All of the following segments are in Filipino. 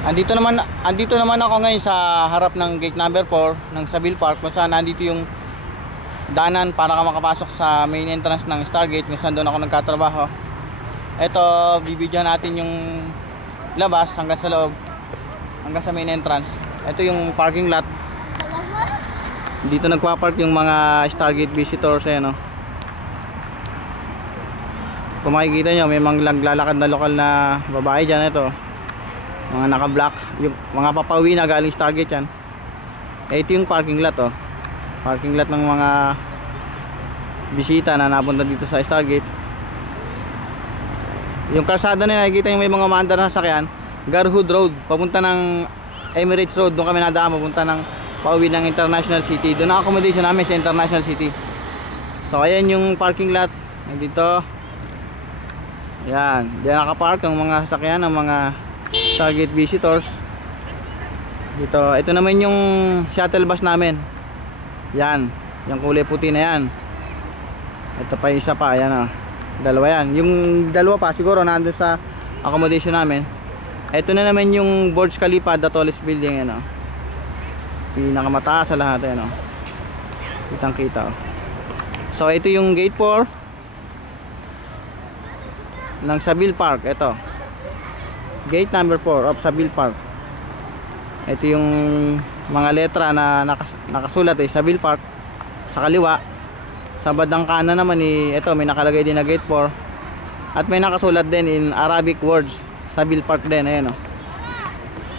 Andito naman ako ngayon sa harap ng gate number 4 ng Saville Park, kung saan nandito yung daanan para ka makapasok sa main entrance ng Stargate, kung saan doon ako nagtatrabaho. Ito, bibidyohan natin yung labas hanggang sa loob, hanggang sa main entrance. Ito yung parking lot. Dito nagpa-park yung mga Stargate visitors, ayan, oh. Kung makikita nyo, may mga naglalakad na lokal na babae dyan. Ito, mga naka-black, yung mga papauwi na galing Stargate yan. Ito yung parking lot, oh. Parking lot ng mga bisita na napunta dito sa Stargate. Yung kalsada na nakikita yung may mga maandar na sasakyan, Garhood Road, papunta ng Emirates Road. Doon kami nadaan, papunta ng pauwi ng International City. Doon ang accommodation namin sa International City. So ayan yung parking lot dito. Yan, diyan nakapark ang mga sasakyan ng mga Stargate visitors. Dito, ito naman yung shuttle bus namin. Yan, yung kulay puti na yan. Ito pa isa pa, ayan, oh. Dalawa yan. Yung dalawa pa siguro nandun sa accommodation namin. Ito na naman yung Burj Khalifa, the tallest building, yan, oh. Pinakamataas sa lahat, yan, oh. Kitang kita, oh. So ito yung gate 4 ng Saville Park. Ito, gate number 4 of Saville Park. Ito yung mga letra na nakasulat, Saville Park sa kaliwa. Sa bandang kanan naman, ito may nakalagay din na gate 4 at may nakasulat din in Arabic words, Saville Park din, ayan, oh.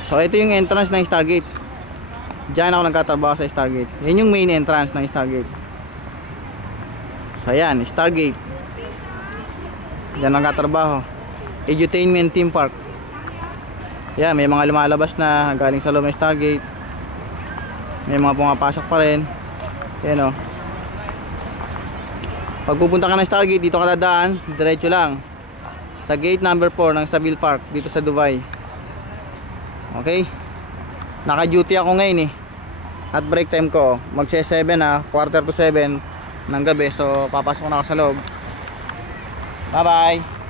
So ito yung entrance ng Stargate. Diyan ako nagtatrabaho sa Stargate. Yan yung main entrance ng Stargate. So ayan, Stargate. Diyan nagtatrabaho. Edutainment Theme Park. Yan, may mga lumalabas na galing sa loob ng Stargate. May mga pumapasok pa rin. Yan, oh. Pag pupunta ka ng Stargate, dito ka dadaan, diretso lang sa gate number 4 ng Saville Park dito sa Dubai. Okay? Naka-duty ako ngayon, at break time ko, magse-7 na, 6:45 ng gabi. So papasok na ako sa loob. Bye bye.